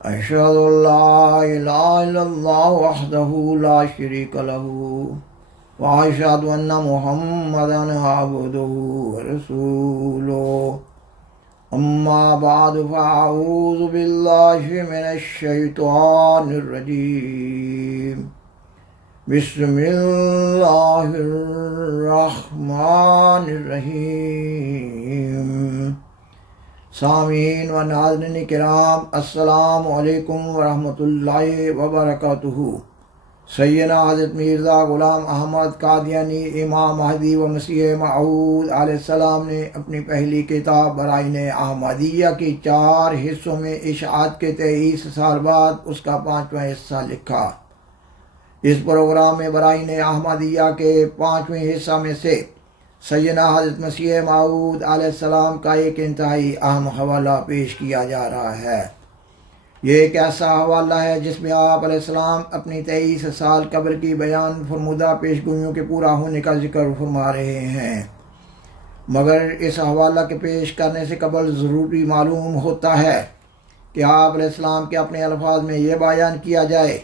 أشهد أن لا إله إلا الله وحده لا شريك له وأشهد أن محمدا عبده ورسوله أما بعد فأعوذ بالله من الشيطان الرجيم بسم الله الرحمن الرحیم۔ سامعین و ناظرین کرام، السلام علیکم ورحمۃ اللہ وبرکاتہ۔ سیدنا حضرت مرزا غلام احمد قادیانی امام مہدی و مسیح موعود علیہ السلام نے اپنی پہلی کتاب برائن احمدیہ کی 4 حصوں میں اشاعت کے 23 سال بعد اس کا 5واں حصہ لکھا۔ اس پروگرام میں برائن احمدیہ کے 5ویں حصہ میں سے سیدنا حضرت مسیح موعود علیہ السلام کا ایک انتہائی اہم حوالہ پیش کیا جا رہا ہے۔ یہ ایک ایسا حوالہ ہے جس میں آپ علیہ السلام اپنی 23 سال قبل کی بیان فرمودہ پیشگوئیوں کے پورا ہونے کا ذکر فرما رہے ہیں، مگر اس حوالہ کے پیش کرنے سے قبل ضروری معلوم ہوتا ہے کہ آپ علیہ السلام کے اپنے الفاظ میں یہ بیان کیا جائے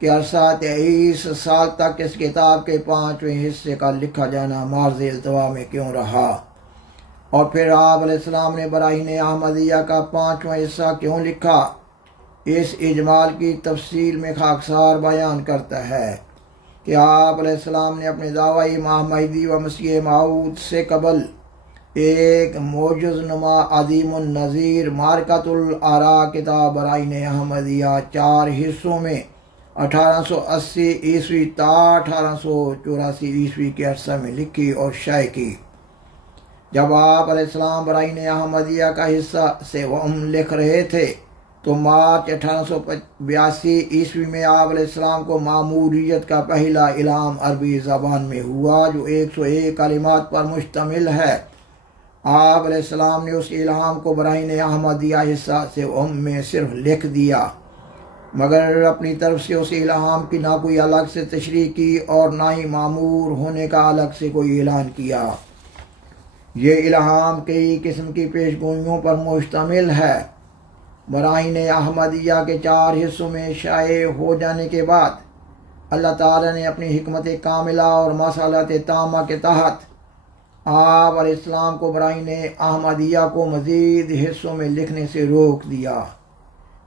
کہ عرصہ 23 سال تک اس کتاب کے 5ویں حصے کا لکھا جانا مارز التوا میں کیوں رہا، اور پھر آپ علیہ السلام نے برائن احمدیہ کا 5واں حصہ کیوں لکھا۔ اس اجمال کی تفصیل میں خاکسار بیان کرتا ہے کہ آپ علیہ السلام نے اپنے دعوی امام مہدی و مسیح موعود سے قبل ایک معجز نما عظیم النظیر معرکۃ الآراء کتاب برائن احمدیہ 4 حصوں میں 1880 عیسوی تا 1884 عیسوی کے عرصہ میں لکھی اور شائع کی۔ جب آپ علیہ السلام برائن احمدیہ کا حصہ سے لکھ رہے تھے تو مارچ 1882 عیسوی میں آپ علیہ السلام کو ماموریت کا پہلا اعلان عربی زبان میں ہوا جو 101 کلمات پر مشتمل ہے۔ آپ علیہ السلام نے اس اعلان کو برائن احمدیہ حصہ سے میں صرف لکھ دیا، مگر اپنی طرف سے اس الہام کی نہ کوئی الگ سے تشریح کی اور نہ ہی معمور ہونے کا الگ سے کوئی اعلان کیا۔ یہ الہام کئی قسم کی پیشگوئیوں پر مشتمل ہے۔ برائن احمدیہ کے 4 حصوں میں شائع ہو جانے کے بعد اللہ تعالیٰ نے اپنی حکمت کاملہ اور مصالحت تامہ کے تحت آپ علیہ السلام کو برائن احمدیہ کو مزید حصوں میں لکھنے سے روک دیا۔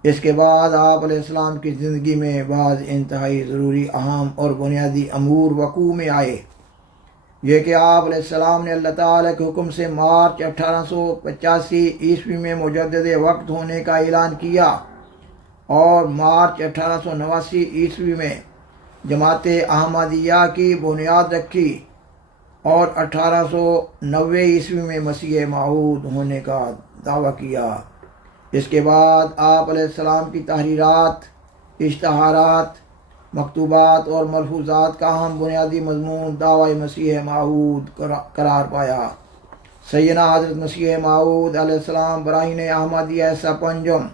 اس کے بعد آپ علیہ السلام کی زندگی میں بعض انتہائی ضروری اہم اور بنیادی امور وقوع میں آئے۔ یہ کہ آپ علیہ السلام نے اللہ تعالیٰ کے حکم سے مارچ 1885 عیسوی میں مجدد وقت ہونے کا اعلان کیا اور مارچ 1889 عیسوی میں جماعت احمدیہ کی بنیاد رکھی اور 1890 عیسوی میں مسیح موعود ہونے کا دعویٰ کیا۔ اس کے بعد آپ علیہ السلام کی تحریرات، اشتہارات، مکتوبات اور ملفوظات کا اہم بنیادی مضمون دعوی مسیح موعود قرار پایا۔ سیدنا حضرت مسیح موعود علیہ السلام برائن احمدیہ حصہ 5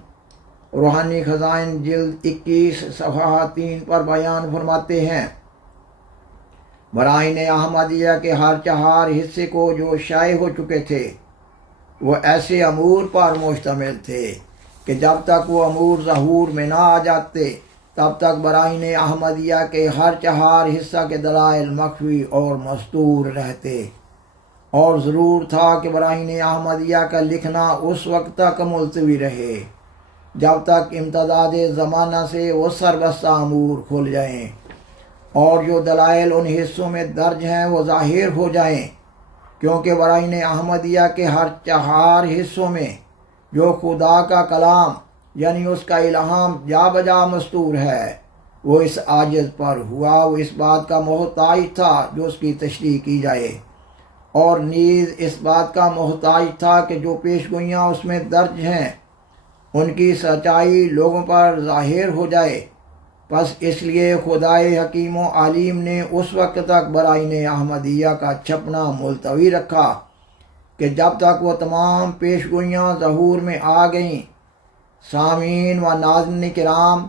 روحانی خزائن جلد 21 صفحہ 3 پر بیان فرماتے ہیں، برائن احمدیہ کے ہر 4 حصے کو جو شائع ہو چکے تھے وہ ایسے امور پر مشتمل تھے کہ جب تک وہ امور ظہور میں نہ آ جاتے تب تک برائن احمدیہ کے ہر 4 حصہ کے دلائل مخفی اور مستور رہتے، اور ضرور تھا کہ برائن احمدیہ کا لکھنا اس وقت تک ملتوی رہے جب تک امتداد زمانہ سے وہ سربستہ امور کھل جائیں اور جو دلائل ان حصوں میں درج ہیں وہ ظاہر ہو جائیں، کیونکہ برائن احمدیہ کے ہر 4 حصوں میں جو خدا کا کلام یعنی اس کا الہام جا بجا مستور ہے وہ اس عاجز پر ہوا، وہ اس بات کا محتاج تھا جو اس کی تشریح کی جائے، اور نیز اس بات کا محتاج تھا کہ جو پیشگوئیاں اس میں درج ہیں ان کی سچائی لوگوں پر ظاہر ہو جائے۔ پس اس لیے خدائے حکیم و علیم نے اس وقت تک برائن احمدیہ کا چھپنا ملتوی رکھا کہ جب تک وہ تمام پیشگوئیاں ظہور میں آ گئیں۔ سامعین و ناظرین کرام،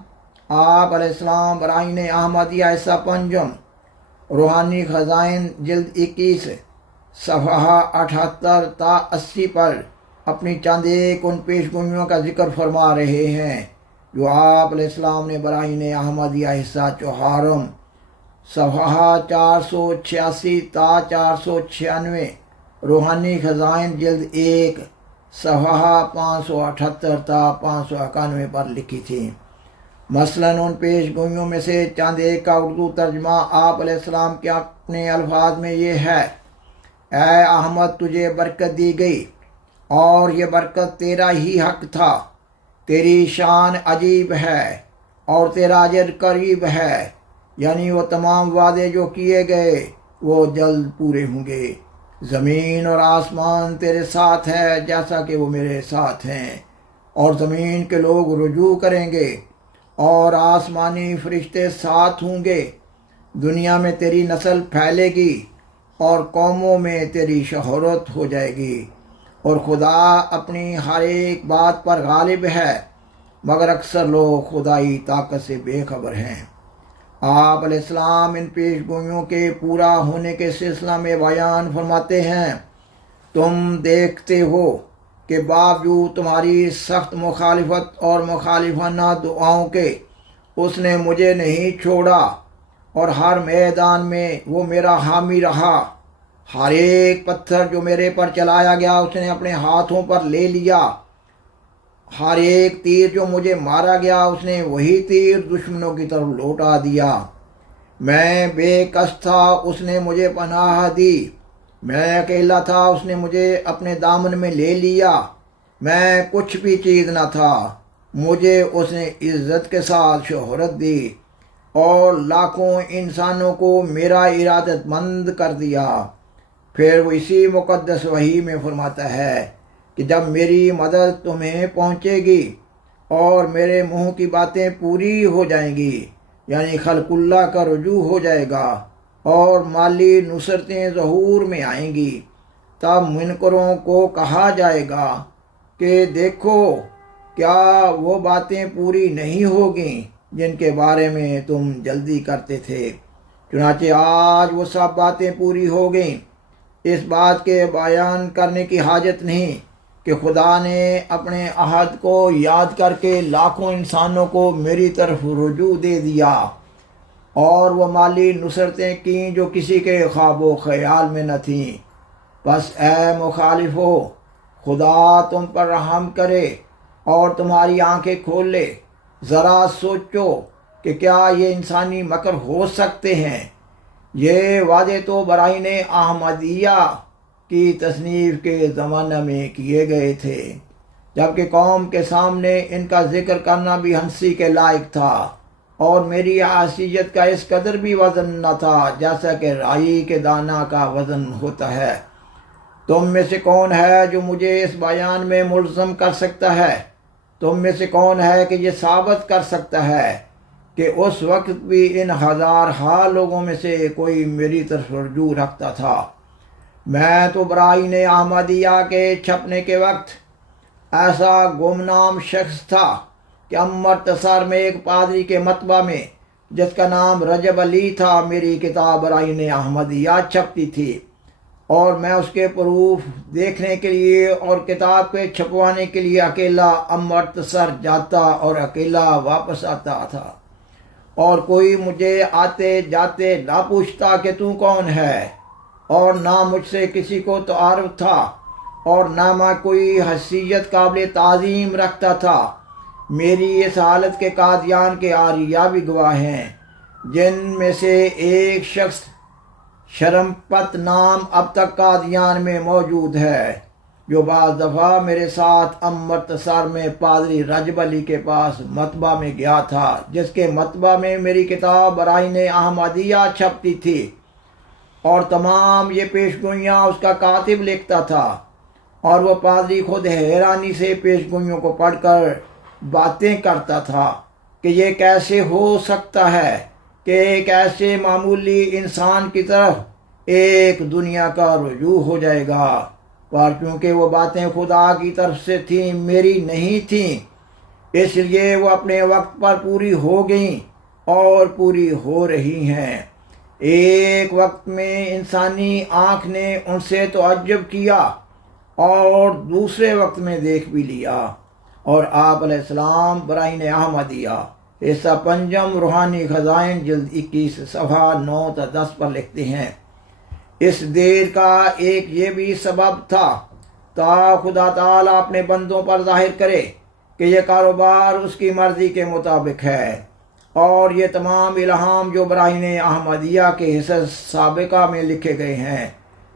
آپ علیہ السلام برائن احمدیہ حصہ 5 روحانی خزائن جلد 21 صفحہ 78 تا 80 پر اپنی چند ایک ان پیشگوئیوں کا ذکر فرما رہے ہیں جو آپ علیہ السلام نے براہین احمدیہ حصہ چہارم صفحہ 486 تا 496، روحانی خزائن جلد 1 صفحہ 578 تا 591 پر لکھی تھی۔ مثلاً ان پیش گوئیوں میں سے چند ایک کا اردو ترجمہ آپ علیہ السلام کے اپنے الفاظ میں یہ ہے: اے احمد، تجھے برکت دی گئی اور یہ برکت تیرا ہی حق تھا۔ تیری شان عجیب ہے اور تیرا اجر قریب ہے، یعنی وہ تمام وعدے جو کیے گئے وہ جلد پورے ہوں گے۔ زمین اور آسمان تیرے ساتھ ہے جیسا کہ وہ میرے ساتھ ہیں، اور زمین کے لوگ رجوع کریں گے اور آسمانی فرشتے ساتھ ہوں گے۔ دنیا میں تیری نسل پھیلے گی اور قوموں میں تیری شہرت ہو جائے گی، اور خدا اپنی ہر ایک بات پر غالب ہے، مگر اکثر لوگ خدائی طاقت سے بے خبر ہیں۔ آپ علیہ السلام ان پیش گوئیوں کے پورا ہونے کے سلسلہ میں بیان فرماتے ہیں: تم دیکھتے ہو کہ باوجود تمہاری سخت مخالفت اور مخالفانہ دعاؤں کے اس نے مجھے نہیں چھوڑا، اور ہر میدان میں وہ میرا حامی رہا۔ ہر ایک پتھر جو میرے پر چلایا گیا اس نے اپنے ہاتھوں پر لے لیا۔ ہر ایک تیر جو مجھے مارا گیا اس نے وہی تیر دشمنوں کی طرف لوٹا دیا۔ میں بے کس تھا، اس نے مجھے پناہ دی۔ میں اکیلا تھا، اس نے مجھے اپنے دامن میں لے لیا۔ میں کچھ بھی چیز نہ تھا، مجھے اس نے عزت کے ساتھ شہرت دی، اور لاکھوں انسانوں کو میرا ارادت مند کر دیا۔ پھر وہ اسی مقدس وحی میں فرماتا ہے کہ جب میری مدد تمہیں پہنچے گی اور میرے منہ کی باتیں پوری ہو جائیں گی، یعنی خلق اللہ کا رجوع ہو جائے گا اور مالی نصرتیں ظہور میں آئیں گی، تب منکروں کو کہا جائے گا کہ دیکھو کیا وہ باتیں پوری نہیں ہوگیں جن کے بارے میں تم جلدی کرتے تھے۔ چنانچہ آج وہ سب باتیں پوری ہو گئیں۔ اس بات کے بیان کرنے کی حاجت نہیں کہ خدا نے اپنے عہد کو یاد کر کے لاکھوں انسانوں کو میری طرف رجوع دے دیا، اور وہ مالی نصرتیں کیں جو کسی کے خواب و خیال میں نہ تھیں۔ بس اے مخالفو، خدا تم پر رحم کرے اور تمہاری آنکھیں کھول لے۔ ذرا سوچو کہ کیا یہ انسانی مکر ہو سکتے ہیں؟ یہ وعدے تو براہین احمدیہ کی تصنیف کے زمانہ میں کیے گئے تھے، جبکہ قوم کے سامنے ان کا ذکر کرنا بھی ہنسی کے لائق تھا، اور میری حیثیت کا اس قدر بھی وزن نہ تھا جیسا کہ رائی کے دانہ کا وزن ہوتا ہے۔ تم میں سے کون ہے جو مجھے اس بیان میں ملزم کر سکتا ہے؟ تم میں سے کون ہے کہ یہ ثابت کر سکتا ہے کہ اس وقت بھی ان ہزارہا لوگوں میں سے کوئی میری طرف رجوع رکھتا تھا؟ میں تو براہین احمدیہ کے چھپنے کے وقت ایسا گمنام شخص تھا کہ امرتسر میں ایک پادری کے مطبع میں، جس کا نام رجب علی تھا، میری کتاب براہین احمدیہ چھپتی تھی، اور میں اس کے پروف دیکھنے کے لیے اور کتاب کے چھپوانے کے لیے اکیلا امرتسر جاتا اور اکیلا واپس آتا تھا، اور کوئی مجھے آتے جاتے نہ پوچھتا کہ تو کون ہے، اور نہ مجھ سے کسی کو تعارف تھا، اور نہ میں کوئی حیثیت قابل تعظیم رکھتا تھا۔ میری اس حالت کے قادیان کے آریہ بھی گواہ ہیں، جن میں سے ایک شخص شرمپت نام اب تک قادیان میں موجود ہے، جو بعض دفعہ میرے ساتھ امرتسر میں پادری رجب علی کے پاس مطبع میں گیا تھا، جس کے مطبع میں میری کتاب براہین احمدیہ چھپتی تھی، اور تمام یہ پیشگوئیاں اس کا کاتب لکھتا تھا، اور وہ پادری خود حیرانی سے پیشگوئیوں کو پڑھ کر باتیں کرتا تھا کہ یہ کیسے ہو سکتا ہے کہ ایک ایسے معمولی انسان کی طرف ایک دنیا کا رجوع ہو جائے گا، پر چونکہ وہ باتیں خدا کی طرف سے تھیں، میری نہیں تھیں، اس لیے وہ اپنے وقت پر پوری ہو گئیں اور پوری ہو رہی ہیں۔ ایک وقت میں انسانی آنکھ نے ان سے تعجب کیا، اور دوسرے وقت میں دیکھ بھی لیا، اور آپ علیہ السلام براہین احمدیہ حصہ پنجم روحانی خزائن جلد 21 صفحہ 9 تا 10 پر لکھتے ہیں، اس دیر کا ایک یہ بھی سبب تھا تا خدا تعالیٰ اپنے بندوں پر ظاہر کرے کہ یہ کاروبار اس کی مرضی کے مطابق ہے، اور یہ تمام الہام جو براہین احمدیہ کے حصہ سابقہ میں لکھے گئے ہیں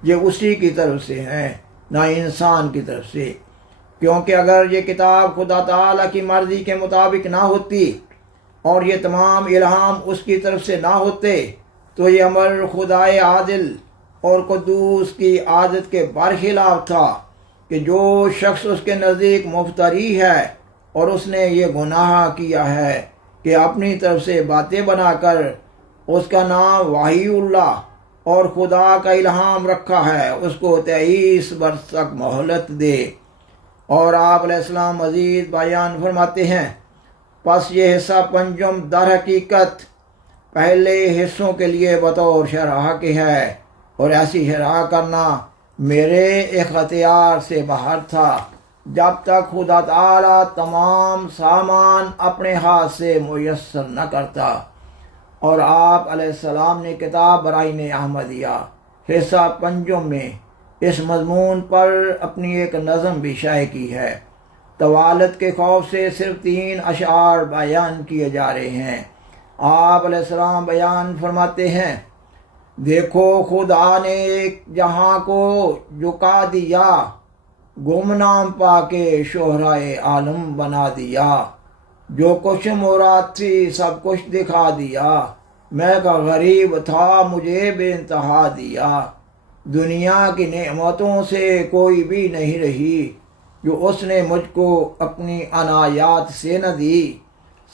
یہ اسی کی طرف سے ہیں، نہ انسان کی طرف سے، کیونکہ اگر یہ کتاب خدا تعالیٰ کی مرضی کے مطابق نہ ہوتی اور یہ تمام الہام اس کی طرف سے نہ ہوتے تو یہ امر خدائے عادل اور قدوس کی عادت کے برخلاف تھا کہ جو شخص اس کے نزدیک مفتری ہے اور اس نے یہ گناہ کیا ہے کہ اپنی طرف سے باتیں بنا کر اس کا نام وحی اللہ اور خدا کا الہام رکھا ہے، اس کو 23 برس تک مہلت دے۔ اور آپ علیہ السلام مزید بیان فرماتے ہیں، پس یہ حصہ پنجم در حقیقت پہلے حصوں کے لیے بطور شرح کے ہے، اور ایسی شرح کرنا میرے اختیار سے باہر تھا جب تک خدا تعالیٰ تمام سامان اپنے ہاتھ سے میسر نہ کرتا۔ اور آپ علیہ السلام نے کتاب براہین احمدیہ حصہ پنجم میں اس مضمون پر اپنی ایک نظم بھی شائع کی ہے۔ طوالت کے خوف سے صرف 3 اشعار بیان کیے جا رہے ہیں۔ آپ علیہ السلام بیان فرماتے ہیں، دیکھو خدا نے جہاں کو جھکا دیا، گمنام پا کے شہرائے عالم بنا دیا، جو کچھ مراد تھی سب کچھ دکھا دیا، میں کا غریب تھا مجھے بے انتہا دیا، دنیا کی نعمتوں سے کوئی بھی نہیں رہی جو اس نے مجھ کو اپنی عنایات سے نہ دی۔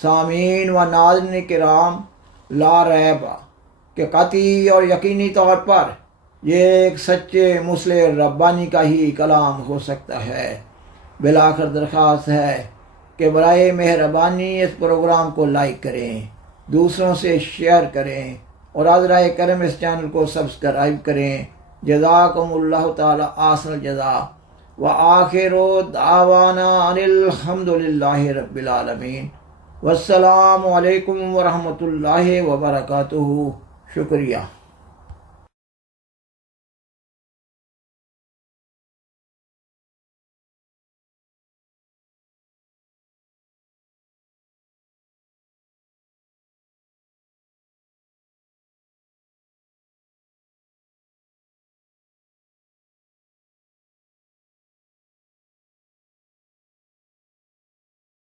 سامعین و ناظرین کرام، لا ریب کہ قطعی اور یقینی طور پر یہ ایک سچے مصلح ربانی کا ہی کلام ہو سکتا ہے۔ بالآخر درخواست ہے کہ برائے مہربانی اس پروگرام کو لائک کریں، دوسروں سے شیئر کریں، اور حضرہ کرم اس چینل کو سبسکرائب کریں۔ جزاکم اللہ تعالی احسن الجزاء، وآخر دعوانا ان الحمد للہ رب العالمین، والسلام علیکم ورحمۃ اللہ وبرکاتہ۔ شکریہ۔